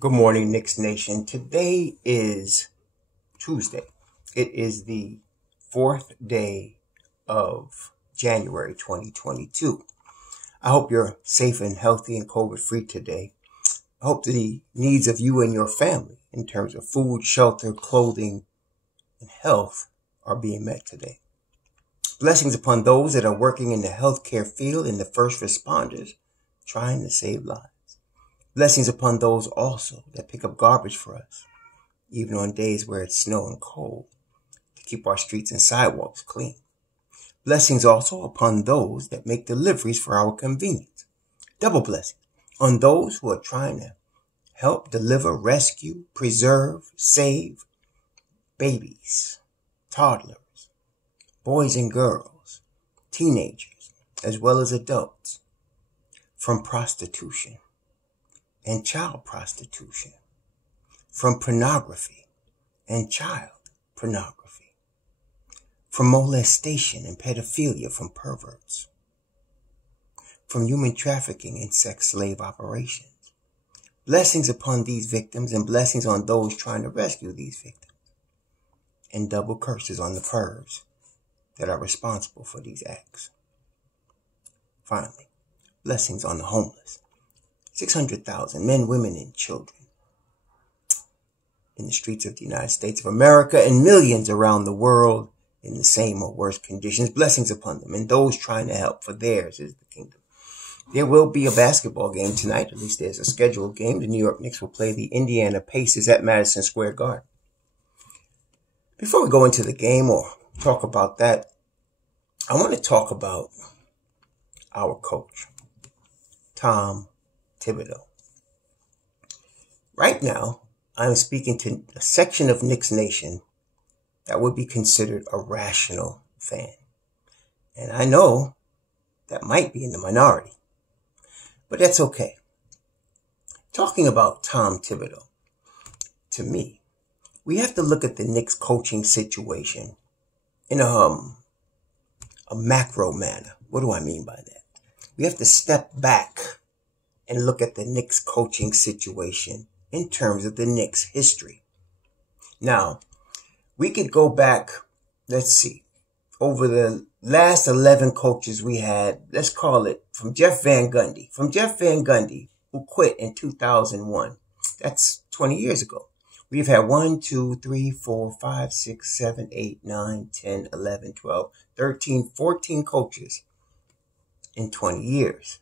Good morning, Knicks Nation. Today is Tuesday. It is the 4th day of January 2022. I hope you're safe and healthy and COVID-free today. I hope the needs of you and your family in terms of food, shelter, clothing, and health are being met today. Blessings upon those that are working in the healthcare field and the first responders trying to save lives. Blessings upon those also that pick up garbage for us, even on days where it's snow and cold, to keep our streets and sidewalks clean. Blessings also upon those that make deliveries for our convenience. Double blessings on those who are trying to help deliver, rescue, preserve, save babies, toddlers, boys and girls, teenagers, as well as adults from prostitution and child prostitution, from pornography and child pornography, from molestation and pedophilia from perverts, from human trafficking and sex slave operations. Blessings upon these victims and blessings on those trying to rescue these victims, and double curses on the pervs that are responsible for these acts. Finally, blessings on the homeless. 600,000 men, women, and children in the streets of the United States of America and millions around the world in the same or worse conditions. Blessings upon them and those trying to help, for theirs is the kingdom. There will be a basketball game tonight. At least there's a scheduled game. The New York Knicks will play the Indiana Pacers at Madison Square Garden. Before we go into the game or talk about that, I want to talk about our coach, Tom Thibodeau. Right now, I'm speaking to a section of Knicks Nation that would be considered a rational fan. And I know that might be in the minority, but that's okay. Talking about Tom Thibodeau, to me, we have to look at the Knicks coaching situation in a macro manner. What do I mean by that? We have to step back and look at the Knicks coaching situation in terms of the Knicks history. Now, we could go back, let's see, over the last 11 coaches we had, let's call it from Jeff Van Gundy, who quit in 2001. That's 20 years ago. We've had 1, 2, 3, 4, 5, 6, 7, 8, 9, 10, 11, 12, 13, 14 coaches in 20 years.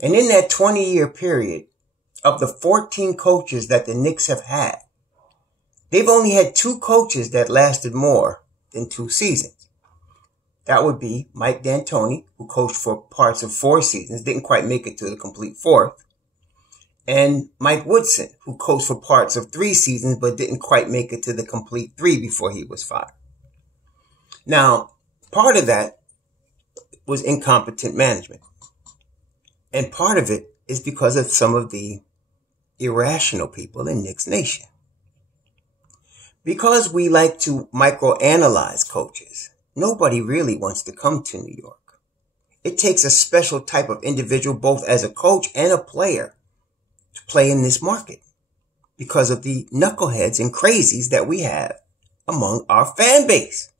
And in that 20-year period, of the 14 coaches that the Knicks have had, they've only had 2 coaches that lasted more than 2 seasons. That would be Mike D'Antoni, who coached for parts of 4 seasons, didn't quite make it to the complete 4th, and Mike Woodson, who coached for parts of 3 seasons, but didn't quite make it to the complete 3 before he was fired. Now, part of that was incompetent management. And part of it is because of some of the irrational people in Knicks Nation. Because we like to microanalyze coaches, nobody really wants to come to New York. It takes a special type of individual, both as a coach and a player, to play in this market because of the knuckleheads and crazies that we have among our fan base,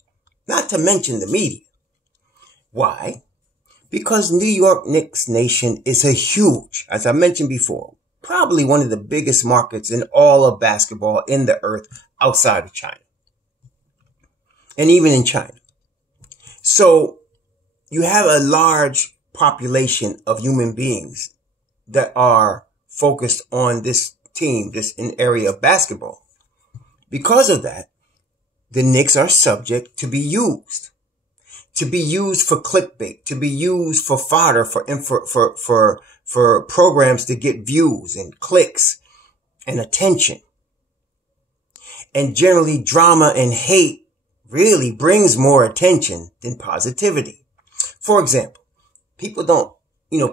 not to mention the media. Why? Because New York Knicks Nation is a huge, as I mentioned before, probably one of the biggest markets in all of basketball in the earth outside of China. And even in China. So you have a large population of human beings that are focused on this team, this area of basketball. Because of that, the Knicks are subject to be used. To be used for clickbait, to be used for fodder, for programs to get views and clicks and attention. And generally, drama and hate really brings more attention than positivity. For example, people don't,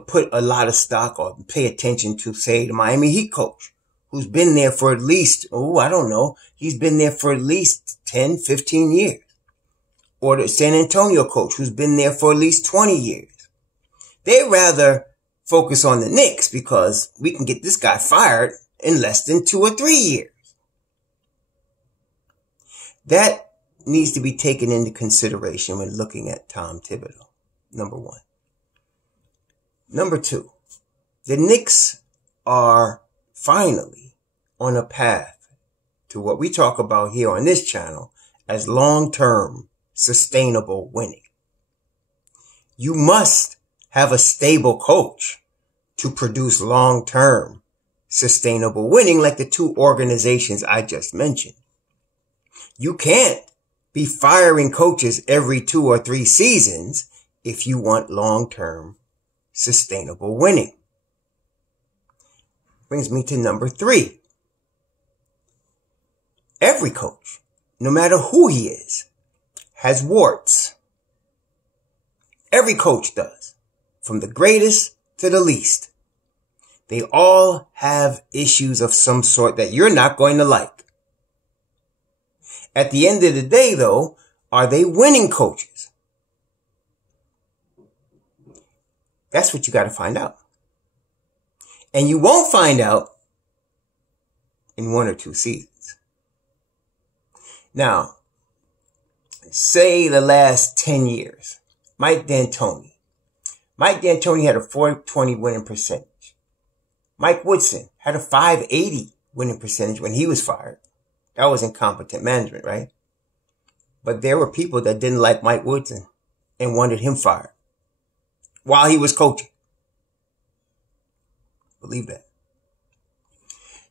put a lot of stock or pay attention to, say, the Miami Heat coach, who's been there for at least, he's been there for at least 10, 15 years. Or the San Antonio coach, who's been there for at least 20 years. They rather focus on the Knicks because we can get this guy fired in less than 2 or 3 years. That needs to be taken into consideration when looking at Tom Thibodeau, number one. Number two, the Knicks are finally on a path to what we talk about here on this channel as long-term sustainable winning. You must have a stable coach to produce long-term sustainable winning like the two organizations I just mentioned. You can't be firing coaches every 2 or 3 seasons if you want long-term sustainable winning. Brings me to number 3. Every coach, no matter who he is, has warts. Every coach does, from the greatest to the least. They all have issues of some sort that you're not going to like. At the end of the day, though, are they winning coaches? That's what you got to find out. And you won't find out in 1 or 2 seasons. Now, say the last 10 years, Mike D'Antoni. Mike D'Antoni had a .420 winning percentage. Mike Woodson had a .580 winning percentage when he was fired. That was incompetent management, right? But there were people that didn't like Mike Woodson and wanted him fired while he was coaching. Believe that.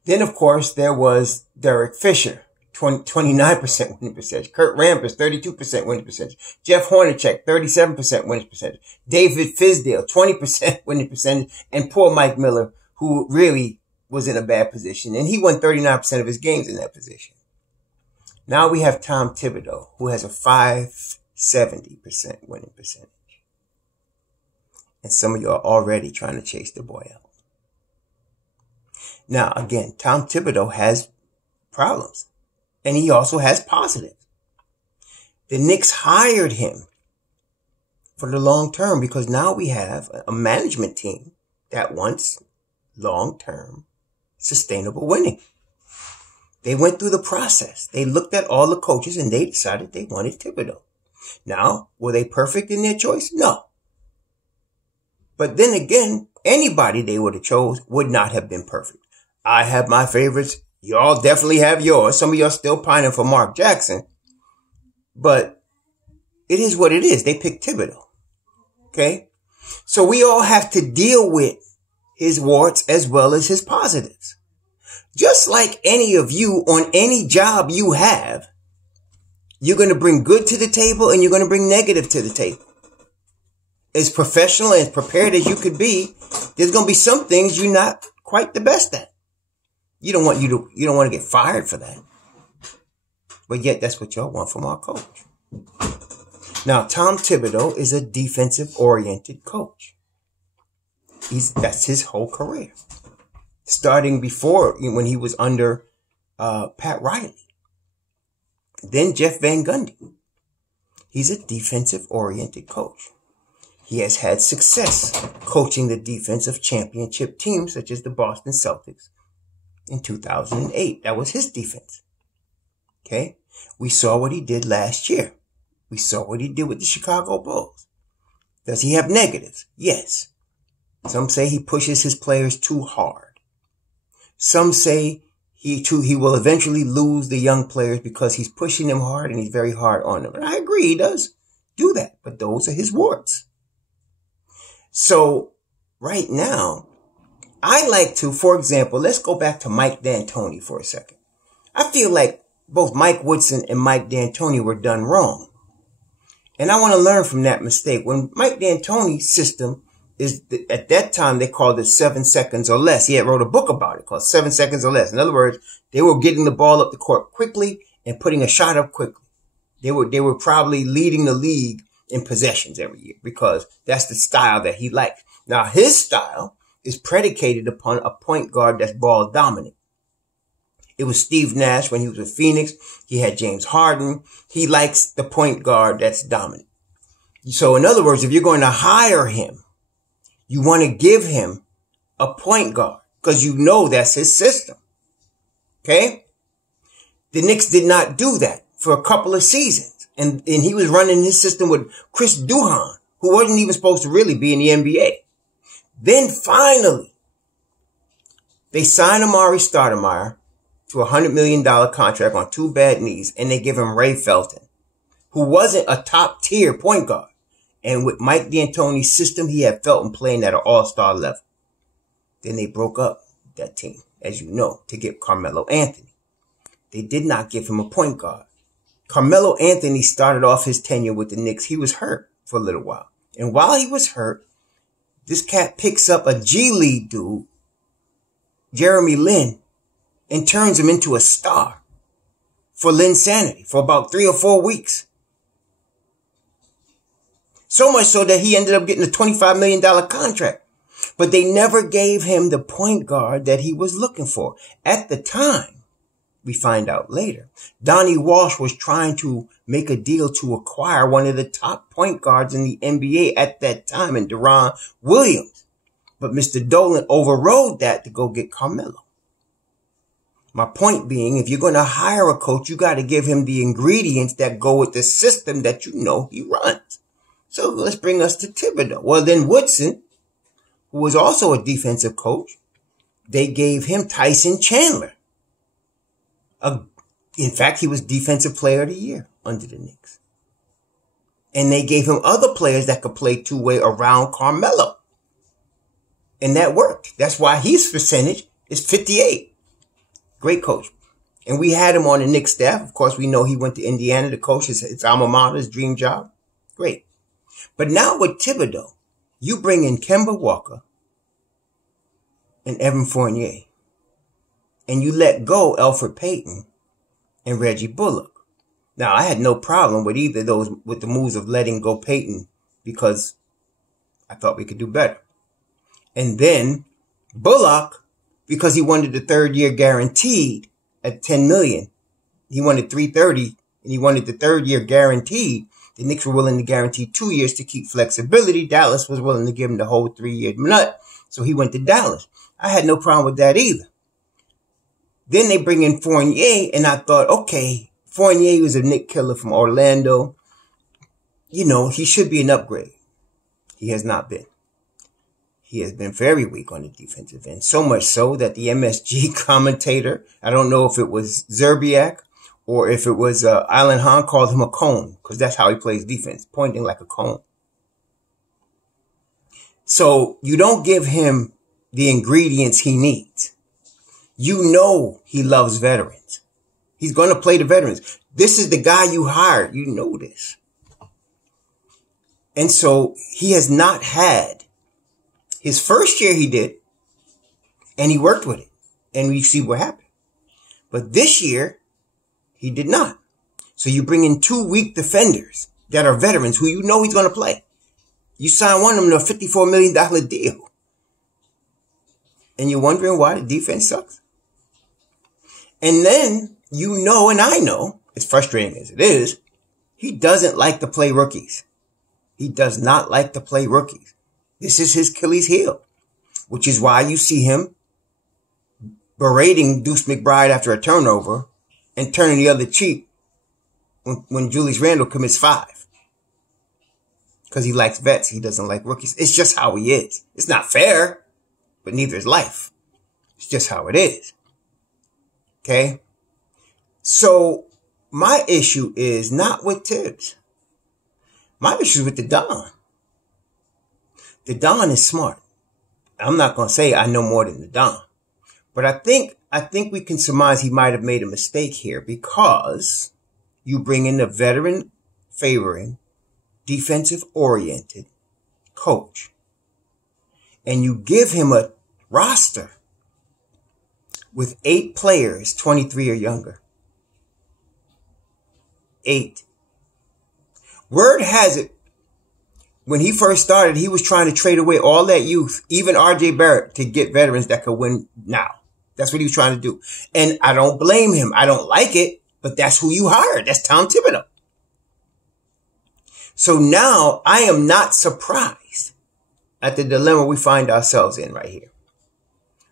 Then, of course, there was Derek Fisher, 29% winning percentage. Kurt Rambis, 32% winning percentage. Jeff Hornacek, 37% winning percentage. David Fizdale, 20% winning percentage. And poor Mike Miller, who really was in a bad position. And he won 39% of his games in that position. Now we have Tom Thibodeau, who has a .570% winning percentage. And some of you are already trying to chase the boy out. Now, again, Tom Thibodeau has problems. And he also has positives. The Knicks hired him for the long term because now we have a management team that wants long-term sustainable winning. They went through the process. They looked at all the coaches and they decided they wanted Thibodeau. Now, were they perfect in their choice? No. But then again, anybody they would have chose would not have been perfect. I have my favorites. Y'all definitely have yours. Some of y'all still pining for Mark Jackson. But it is what it is. They picked Thibodeau. Okay? So we all have to deal with his warts as well as his positives. Just like any of you on any job you have, you're going to bring good to the table and you're going to bring negative to the table. As professional and as prepared as you could be, there's going to be some things you're not quite the best at. You don't want to get fired for that. But yet that's what y'all want from our coach. Now, Tom Thibodeau is a defensive oriented coach. That's his whole career. Starting before when he was under Pat Riley. Then Jeff Van Gundy. He's a defensive oriented coach. He has had success coaching the defensive championship teams such as the Boston Celtics in 2008. That was his defense. Okay? We saw what he did last year. We saw what he did with the Chicago Bulls. Does he have negatives? Yes. Some say he pushes his players too hard. Some say he will eventually lose the young players because he's pushing them hard and he's very hard on them. And I agree, he does do that. But those are his warts. So right now, I like to, for example, let's go back to Mike D'Antoni for a second. I feel like both Mike Woodson and Mike D'Antoni were done wrong. And I want to learn from that mistake. When Mike D'Antoni's system is, at that time, they called it 7 seconds or less. He had wrote a book about it called 7 seconds or less. In other words, they were getting the ball up the court quickly and putting a shot up quickly. They were probably leading the league in possessions every year because that's the style that he liked. Now, his style is predicated upon a point guard that's ball dominant. It was Steve Nash when he was with Phoenix. He had James Harden. He likes the point guard that's dominant. So in other words, if you're going to hire him, you want to give him a point guard because you know that's his system. Okay? The Knicks did not do that for a couple of seasons. And he was running his system with Chris Duhon, who wasn't even supposed to really be in the NBA. Then finally, they signed Amari Stoudemire to a $100 million contract on 2 bad knees, and they give him Ray Felton, who wasn't a top-tier point guard. And with Mike D'Antoni's system, he had Felton playing at an all-star level. Then they broke up that team, as you know, to get Carmelo Anthony. They did not give him a point guard. Carmelo Anthony started off his tenure with the Knicks. He was hurt for a little while. And while he was hurt, this cat picks up a G League dude, Jeremy Lin, and turns him into a star for Linsanity for about 3 or 4 weeks. So much so that he ended up getting a $25 million contract. But they never gave him the point guard that he was looking for. At the time, we find out later, Donnie Walsh was trying to make a deal to acquire one of the top point guards in the NBA at that time, in Deron Williams. But Mr. Dolan overrode that to go get Carmelo. My point being, if you're going to hire a coach, you got to give him the ingredients that go with the system that you know he runs. So let's bring us to Thibodeau. Well, then Woodson, who was also a defensive coach, they gave him Tyson Chandler. In fact, he was Defensive Player of the Year under the Knicks. And they gave him other players that could play two-way around Carmelo. And that worked. That's why his percentage is 58. Great coach. And we had him on the Knicks staff. Of course, we know he went to Indiana to coach his alma mater, his dream job. Great. But now with Thibodeau, you bring in Kemba Walker and Evan Fournier. And you let go Elfrid Payton and Reggie Bullock. Now, I had no problem with either of those, with the moves of letting go Payton, because I thought we could do better. And then Bullock, because he wanted the 3rd year guaranteed at $10 million. He wanted $330 and he wanted the 3rd year guaranteed. The Knicks were willing to guarantee 2 years to keep flexibility. Dallas was willing to give him the whole 3-year nut. So he went to Dallas. I had no problem with that either. Then they bring in Fournier, and I thought, okay, Fournier was a Knick killer from Orlando. You know, he should be an upgrade. He has not been. He has been very weak on the defensive end. So much so that the MSG commentator, I don't know if it was Zerbiak or if it was Island Hahn, called him a cone, because that's how he plays defense, pointing like a cone. So you don't give him the ingredients he needs. You know he loves veterans. He's going to play the veterans. This is the guy you hired. You know this. And so he has not had. His first year he did, and he worked with it, and we see what happened. But this year, he did not. So you bring in 2 weak defenders that are veterans who you know he's going to play. You sign one of them to a $54 million deal. And you're wondering why the defense sucks? And then you know, and I know, as frustrating as it is, he doesn't like to play rookies. He does not like to play rookies. This is his Achilles heel, which is why you see him berating Deuce McBride after a turnover and turning the other cheek when Julius Randle commits 5. Because he likes vets. He doesn't like rookies. It's just how he is. It's not fair, but neither is life. It's just how it is. Okay? So my issue is not with Thibs. My issue is with the Don. The Don is smart. I'm not going to say I know more than the Don. But I think we can surmise he might have made a mistake here, because you bring in a veteran favoring, defensive oriented coach, and you give him a roster with 8 players, 23 or younger. 8. Word has it, when he first started, he was trying to trade away all that youth, even R.J. Barrett, to get veterans that could win now. That's what he was trying to do. And I don't blame him. I don't like it, but that's who you hired. That's Tom Thibodeau. So now I am not surprised at the dilemma we find ourselves in right here,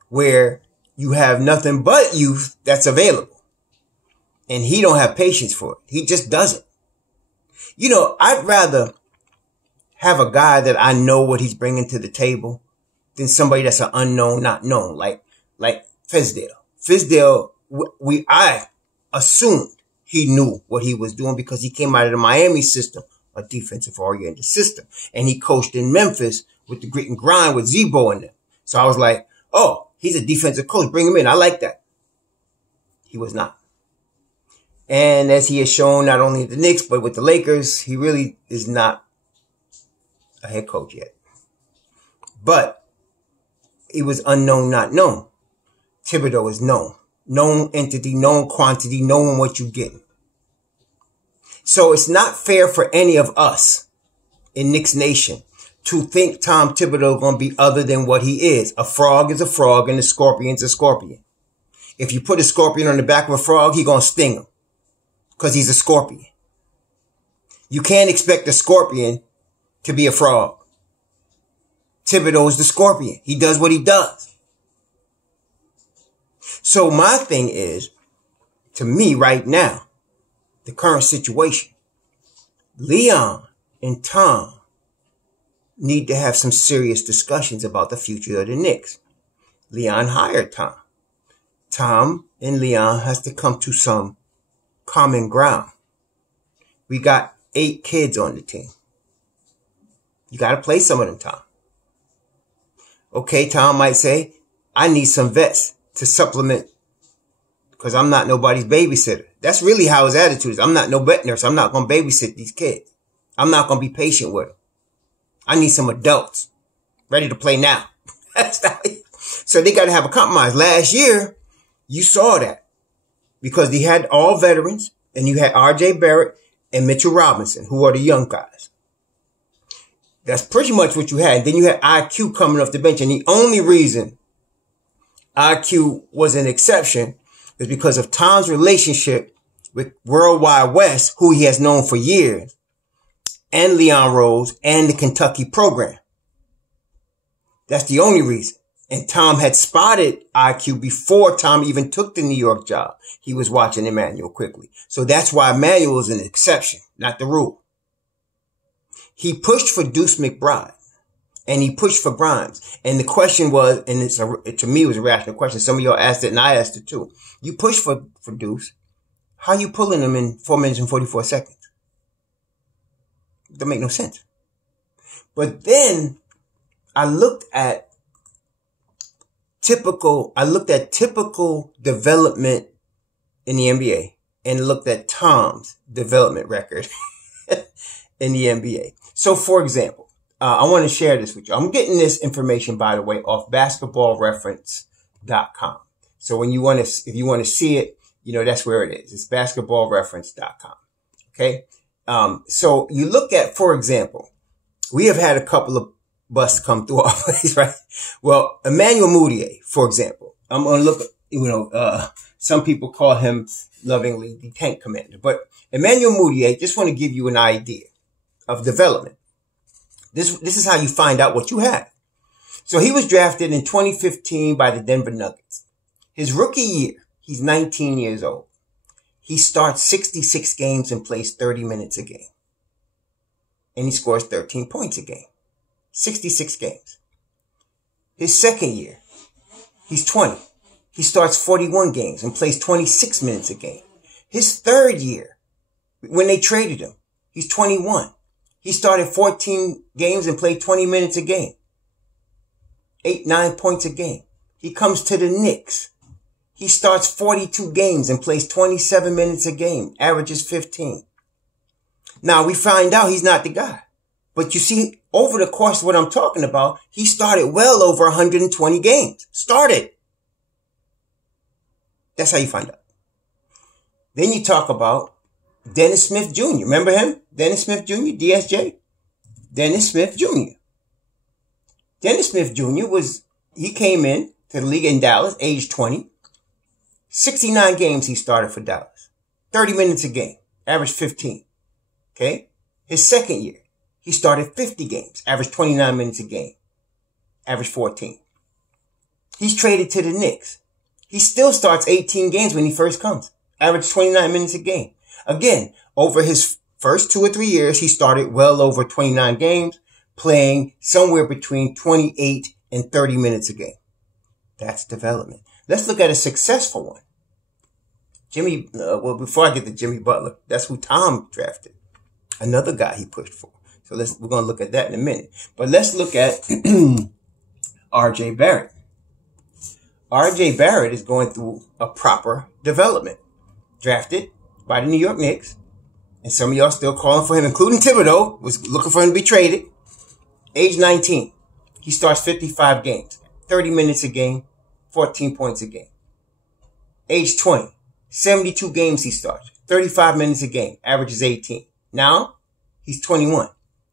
where you have nothing but youth that's available. And he don't have patience for it. He just doesn't. You know, I'd rather have a guy that I know what he's bringing to the table than somebody that's an unknown, not known, like Fizdale. Fizdale, I assumed he knew what he was doing because he came out of the Miami system, a defensive oriented system. And he coached in Memphis with the grit and grind with Zebo in them. So I was like, oh, he's a defensive coach. Bring him in. I like that. He was not. And as he has shown not only the Knicks, but with the Lakers, he really is not a head coach yet. But he was unknown, not known. Thibodeau is known. Known entity, known quantity, knowing what you're getting. So it's not fair for any of us in Knicks Nation to think Tom Thibodeau is going to be other than what he is. A frog is a frog and a scorpion's a scorpion. If you put a scorpion on the back of a frog, he's going to sting him because he's a scorpion. You can't expect a scorpion to be a frog. Thibodeau is the scorpion. He does what he does. So my thing is, to me right now, the current situation, Leon and Tom need to have some serious discussions about the future of the Knicks. Leon hired Tom. Tom and Leon has to come to some common ground. We got 8 kids on the team. You got to play some of them, Tom. Okay, Tom might say, I need some vets to supplement because I'm not nobody's babysitter. That's really how his attitude is. I'm not no vet nurse. I'm not going to babysit these kids. I'm not going to be patient with them. I need some adults ready to play now. So they got to have a compromise. Last year, you saw that because they had all veterans and you had RJ Barrett and Mitchell Robinson, who are the young guys. That's pretty much what you had. Then you had IQ coming off the bench. And the only reason IQ was an exception is because of Tom's relationship with Worldwide West, who he has known for years, and Leon Rose and the Kentucky program. That's the only reason. And Tom had spotted IQ before Tom even took the New York job. He was watching Emmanuel quickly. So that's why Emmanuel is an exception, not the rule. He pushed for Deuce McBride and he pushed for Grimes. And the question was, and to me it was a rational question. Some of y'all asked it and I asked it too. You push for Deuce. How you pulling him in 4 minutes and 44 seconds? That make no sense. But then I looked at typical development in the NBA and looked at Tom's development record in the NBA. So, for example, I want to share this with you. I'm getting this information, by the way, off basketballreference.com. So if you want to see it, that's where it is. It's basketballreference.com. Okay. So you look at, for example, we have had a couple of busts come through our place, right? Well, Emmanuel Mudiay, for example, I'm going to look at, some people call him lovingly the tank commander, but Emmanuel Mudiay, just want to give you an idea of development. This is how you find out what you have. So he was drafted in 2015 by the Denver Nuggets. His rookie year, he's 19 years old. He starts 66 games and plays 30 minutes a game. And he scores 13 points a game. 66 games. His second year, he's 20. He starts 41 games and plays 26 minutes a game. His third year, when they traded him, he's 21. He started 14 games and played 20 minutes a game. 8-9 points a game. He comes to the Knicks. He starts 42 games and plays 27 minutes a game, averages 15. Now we find out he's not the guy. But you see, over the course of what I'm talking about, he started well over 120 games. Started. That's how you find out. Then you talk about Dennis Smith Jr. Remember him? Dennis Smith Jr., DSJ? Dennis Smith Jr. Dennis Smith Jr. he came in to the league in Dallas, age 20. 69 games he started for Dallas. 30 minutes a game. Average 15. Okay? His second year, he started 50 games. Average 29 minutes a game. Average 14. He's traded to the Knicks. He still starts 18 games when he first comes. Average 29 minutes a game. Again, over his first 2 or 3 years, he started well over 29 games, playing somewhere between 28 and 30 minutes a game. That's development. Let's look at a successful one. Before I get to Jimmy Butler, that's who Tom drafted. Another guy he pushed for. So we're going to look at that in a minute. But let's look at R.J. Barrett. R.J. Barrett is going through a proper development. Drafted by the New York Knicks. And some of y'all still calling for him, including Thibodeau, was looking for him to be traded. Age 19. He starts 55 games. 30 minutes a game. 14 points a game. Age 20. 72 games he starts. 35 minutes a game. Averages 18. Now, he's 21.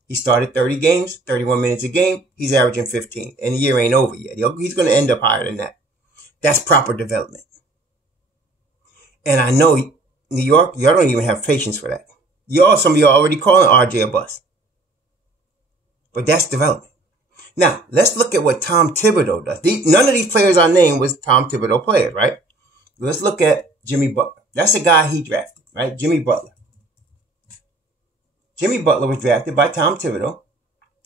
He started 30 games, 31 minutes a game. He's averaging 15. And the year ain't over yet. He's going to end up higher than that. That's proper development. And I know New York, y'all don't even have patience for that. Some of y'all already calling RJ a bust. But that's development. Now, let's look at what Tom Thibodeau does. None of these players I named was Tom Thibodeau players, right? Let's look at Jimmy Butler. That's the guy he drafted, right? Jimmy Butler. Jimmy Butler was drafted by Tom Thibodeau.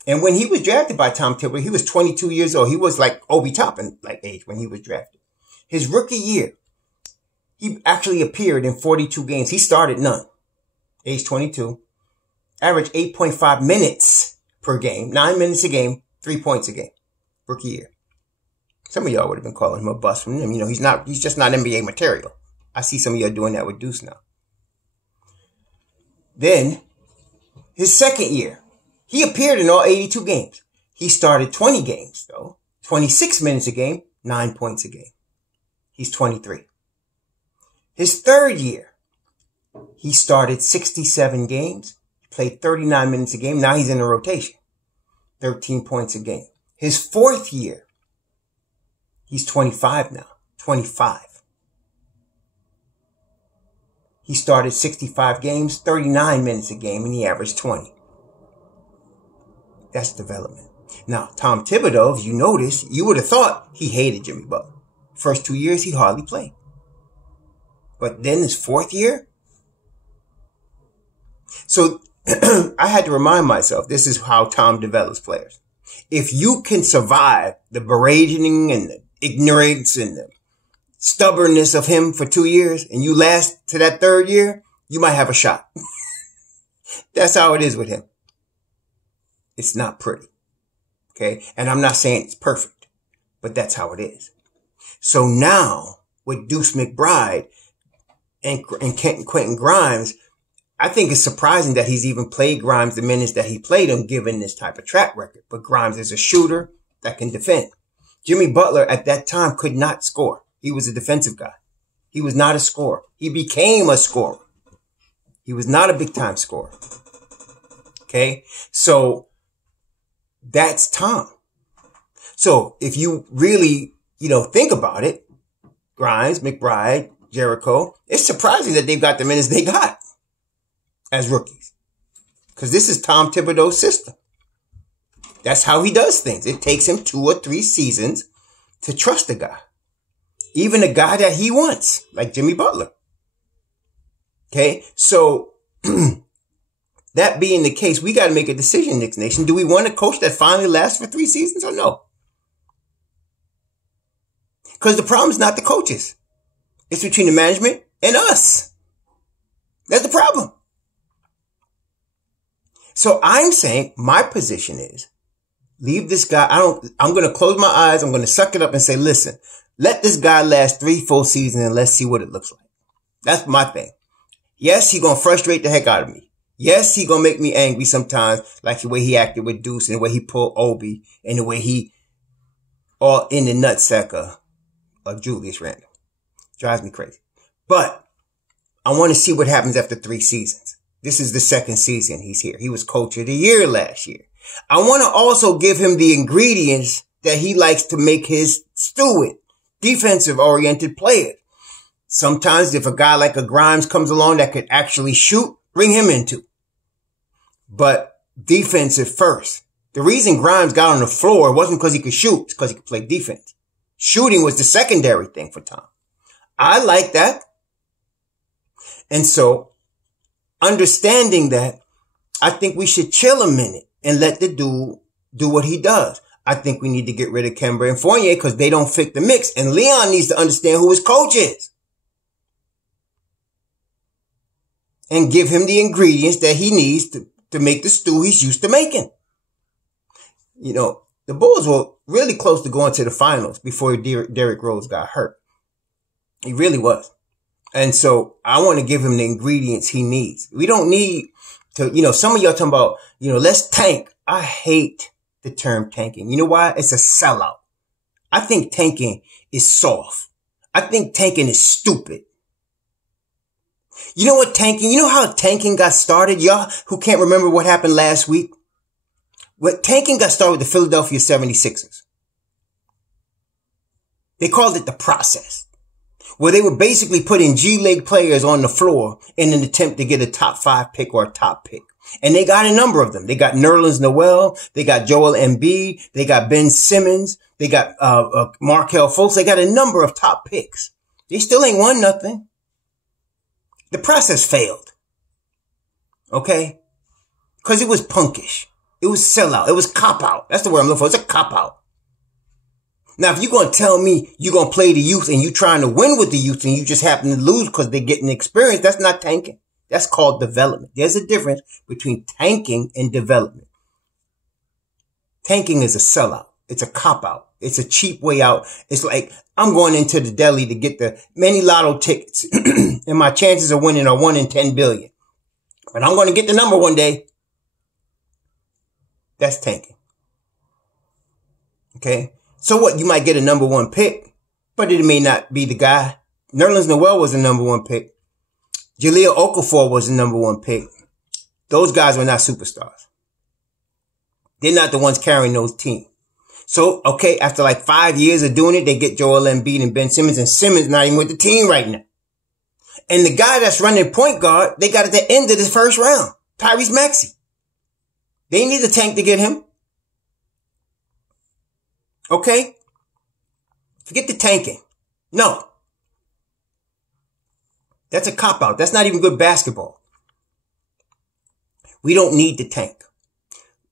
And when he was drafted by Tom Thibodeau, he was 22 years old. He was like Obi Toppin, like age when he was drafted. His rookie year, he actually appeared in 42 games. He started none. Age 22. Averaged 8.5 minutes per game. 9 minutes a game. 3 points a game. Rookie year. Some of y'all would have been calling him a bust from him. He's just not NBA material. I see some of y'all doing that with Deuce now. Then, his second year, he appeared in all 82 games. He started 20 games, though. 26 minutes a game, 9 points a game. He's 23. His third year, he started 67 games, played 39 minutes a game. Now he's in the rotation. 13 points a game. His fourth year, he's 25 now. 25. He started 65 games, 39 minutes a game, and he averaged 20. That's development. Now, Tom Thibodeau, if you notice, you would have thought he hated Jimmy Butler. First 2 years, he hardly played. But then his fourth year. So I had to remind myself, this is how Tom develops players. If you can survive the berating and the ignorance and the stubbornness of him for 2 years and you last to that third year, you might have a shot. That's how it is with him. It's not pretty. Okay. And I'm not saying it's perfect, but that's how it is. So now with Deuce McBride and Quentin Grimes, I think it's surprising that he's even played Grimes the minutes that he played him, given this type of track record. But Grimes is a shooter that can defend. Jimmy Butler at that time could not score. He was a defensive guy. He was not a scorer. He became a scorer. He was not a big time scorer. Okay. So that's Tom. So if you really, think about it, Grimes, McBride, Jericho, it's surprising that they've got the minutes they got as rookies. Because this is Tom Thibodeau's system. That's how he does things. It takes him 2 or 3 seasons to trust a guy. Even a guy that he wants, like Jimmy Butler. Okay, so that being the case, we got to make a decision, Knicks Nation. Do we want a coach that finally lasts for 3 seasons or no? Because the problem is not the coaches. It's between the management and us. That's the problem. So I'm saying my position is leave this guy. I'm going to close my eyes. I'm going to suck it up and say, listen, let this guy last 3 full seasons and let's see what it looks like. That's my thing. Yes, he's going to frustrate the heck out of me. Yes, he's going to make me angry sometimes, like the way he acted with Deuce and the way he pulled Obi and the way he all in the nutsack of Julius Randle. Drives me crazy. But I want to see what happens after 3 seasons. This is the 2nd season he's here. He was coach of the year last year. I want to also give him the ingredients that he likes to make his stew with. Defensive oriented players. Sometimes if a guy like a Grimes comes along that could actually shoot, bring him into. But defensive first. The reason Grimes got on the floor wasn't because he could shoot. It's because he could play defense. Shooting was the secondary thing for Tom. I like that. And so, understanding that, I think we should chill a minute and let the dude do what he does. I think we need to get rid of Kemba and Fournier because they don't fit the mix. And Leon needs to understand who his coach is. And give him the ingredients that he needs to make the stew he's used to making. You know, the Bulls were really close to going to the finals before Derrick Rose got hurt. He really was. And so I want to give him the ingredients he needs. We don't need to, you know, some of y'all talking about, you know, let's tank. I hate the term tanking. You know why? It's a sellout. I think tanking is soft. I think tanking is stupid. You know what tanking, you know how tanking got started? Y'all who can't remember what happened last week? What tanking got started with the Philadelphia 76ers. They called it the process, where they were basically putting G-League players on the floor in an attempt to get a top 5 pick or a top pick. And they got a number of them. They got Nerlens Noel. They got Joel Embiid. They got Ben Simmons. They got Markelle Fultz. They got a number of top picks. They still ain't won nothing. The process failed. Okay? Because it was punkish. It was sellout. It was cop-out. That's the word I'm looking for. It's a cop-out. Now, if you're going to tell me you're going to play the youth and you're trying to win with the youth and you just happen to lose because they're getting experience, that's not tanking. That's called development. There's a difference between tanking and development. Tanking is a sellout. It's a cop-out. It's a cheap way out. It's like, I'm going into the deli to get the many lotto tickets and my chances of winning are 1 in 10 billion. But I'm going to get the number one day. That's tanking. Okay? So what? You might get a number 1 pick, but it may not be the guy. Nerlens Noel was the number 1 pick. Jahlil Okafor was the number 1 pick. Those guys were not superstars. They're not the ones carrying those teams. So, okay, after like 5 years of doing it, they get Joel Embiid and Ben Simmons, and Simmons not even with the team right now. And the guy that's running point guard, they got at the end of the first round, Tyrese Maxey. They need a tank to get him. Okay? Forget the tanking. No. That's a cop-out. That's not even good basketball. We don't need to tank.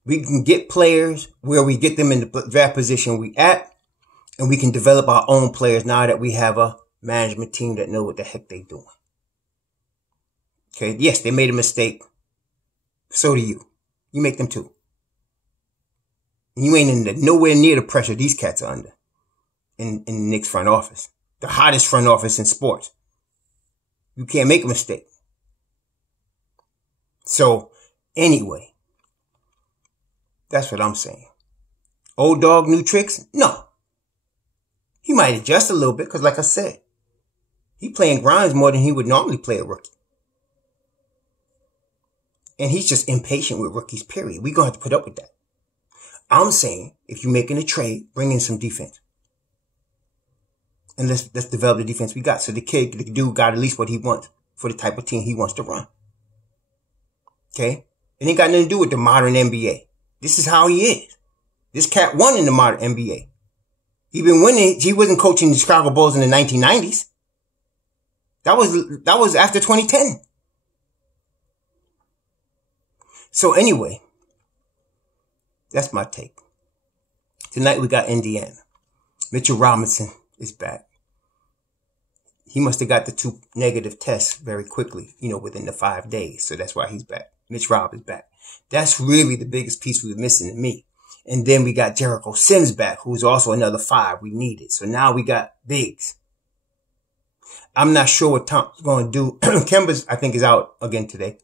We can get players where we get them in the draft position we at, and we can develop our own players now that we have a management team that know what the heck they doing. Okay, yes, they made a mistake. So do you. You make them too. You ain't nowhere near the pressure these cats are under in the Knicks front office. The hottest front office in sports. You can't make a mistake. So, anyway, that's what I'm saying. Old dog, new tricks? No. He might adjust a little bit because, like I said, he playing Grimes more than he would normally play a rookie. And he's just impatient with rookies, period. We're going to have to put up with that. I'm saying, if you're making a trade, bring in some defense. And let's develop the defense we got. So the dude got at least what he wants for the type of team he wants to run. Okay? It ain't got nothing to do with the modern NBA. This is how he is. This cat won in the modern NBA. He been winning. He wasn't coaching the Chicago Bulls in the 1990s. That was after 2010. So anyway, that's my take. Tonight we got Indiana. Mitchell Robinson is back. He must have got the 2 negative tests very quickly, within the 5 days. So that's why he's back. Mitch Rob is back. That's really the biggest piece we were missing to me. And then we got Jericho Sims back, who's also another 5 we needed. So now we got bigs. I'm not sure what Tom's going to do. Kemba's, I think, is out again today.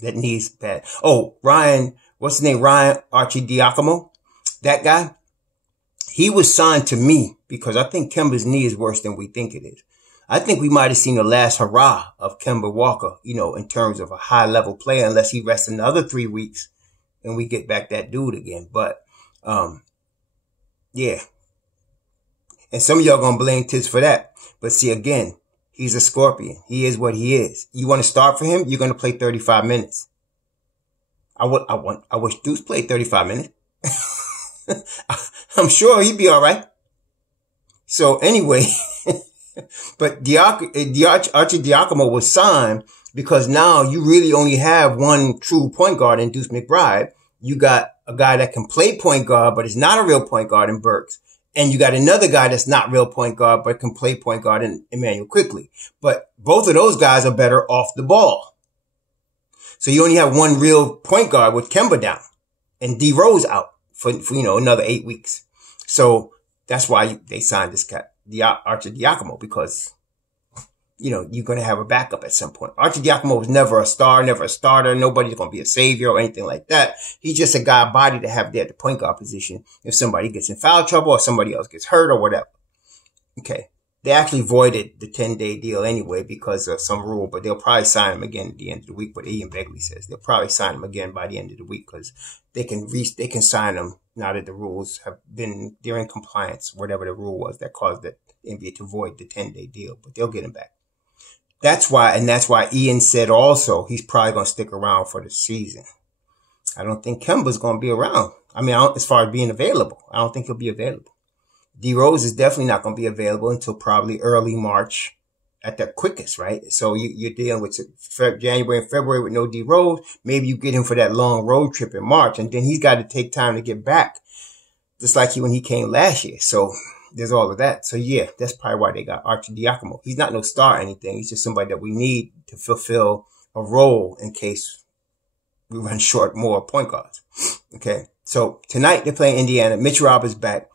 That knee's bad. Oh, Ryan, what's his name? Ryan Archidiakono. That guy. He was signed to me because I think Kemba's knee is worse than we think it is. I think we might have seen the last hurrah of Kemba Walker, in terms of a high level player, unless he rests another 3 weeks and we get back that dude again. But, yeah. And some of y'all gonna blame Thibs for that. But see, again, he's a Scorpion. He is what he is. You want to start for him? You're going to play 35 minutes. I wish Deuce played 35 minutes. I'm sure he'd be all right. So anyway, But Archie Diacomo was signed because now you really only have one true point guard in Deuce McBride. You got a guy that can play point guard, but is not a real point guard in Burks. And you got another guy that's not real point guard, but can play point guard in Emmanuel Quickley. But both of those guys are better off the ball. So you only have one real point guard with Kemba down and D Rose out for another 8 weeks. So that's why they signed this guy, Archie Diacomo, because, you're going to have a backup at some point. Archie Diacomo was never a star, never a starter. Nobody's going to be a savior or anything like that. He's just a guy body to have there at the point guard position if somebody gets in foul trouble or somebody else gets hurt or whatever. Okay. They actually voided the 10-day deal anyway because of some rule, but they'll probably sign him again at the end of the week. But Ian Begley says they'll probably sign him again by the end of the week because they can sign him now that the rules they're in compliance, whatever the rule was that caused the NBA to void the 10-day deal, but they'll get him back. That's why Ian said also he's probably going to stick around for the season. I don't think Kemba's going to be around. I mean, as far as being available, I don't think he'll be available. D Rose is definitely not going to be available until probably early March at the quickest, right? So you're dealing with January and February with no D Rose. Maybe you get him for that long road trip in March, and then he's got to take time to get back, just like when he came last year. So there's all of that. So yeah, that's probably why they got Archie Diacomo. He's not no star or anything. He's just somebody that we need to fulfill a role in case we run short more point guards. Okay. So tonight they're playing Indiana. Mitch Roberts back.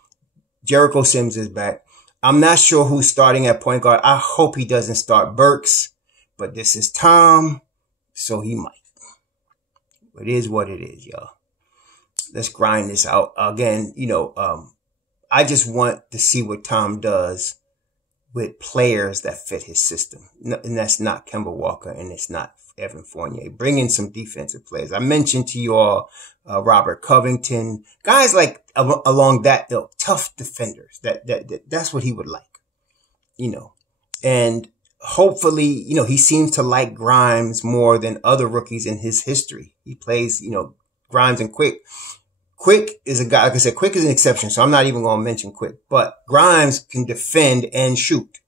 Jericho Sims is back. I'm not sure who's starting at point guard. I hope he doesn't start Burks, but this is Tom, so he might. It is what it is, y'all. Let's grind this out. Again, I just want to see what Tom does with players that fit his system. And that's not Kemba Walker and it's not Evan Fournier. Bring in some defensive players. I mentioned to you all Robert Covington, guys like along that ilk, tough defenders. That's what he would like, and hopefully, he seems to like Grimes more than other rookies in his history. He plays, Grimes and Quick. Quick is a guy, like I said, Quick is an exception, so I'm not even going to mention Quick, but Grimes can defend and shoot.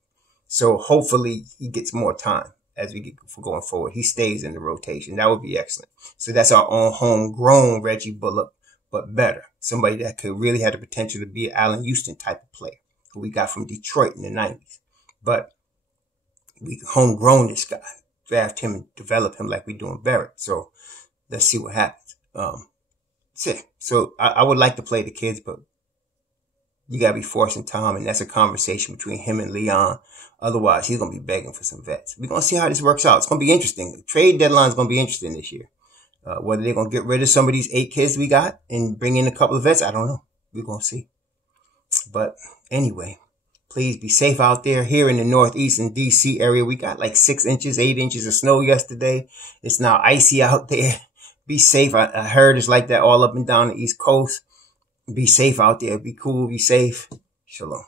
So hopefully he gets more time as we get going forward. He stays in the rotation. That would be excellent. So that's our own homegrown Reggie Bullock, but better. Somebody that could really have the potential to be an Allen Houston type of player who we got from Detroit in the 90s. But we homegrown this guy, draft him and develop him like we're doing Barrett. So let's see what happens. So I would like to play the kids, but you got to be forcing Tom, and that's a conversation between him and Leon. Otherwise, he's going to be begging for some vets. We're going to see how this works out. It's going to be interesting. The trade deadline is going to be interesting this year. Whether they're going to get rid of some of these 8 kids we got and bring in a couple of vets, I don't know. We're going to see. But anyway, please be safe out there. Here in the Northeast and D.C. area, we got like 6 inches, 8 inches of snow yesterday. It's now icy out there. Be safe. I heard it's like that all up and down the East Coast. Be safe out there. Be cool. Be safe. Shalom.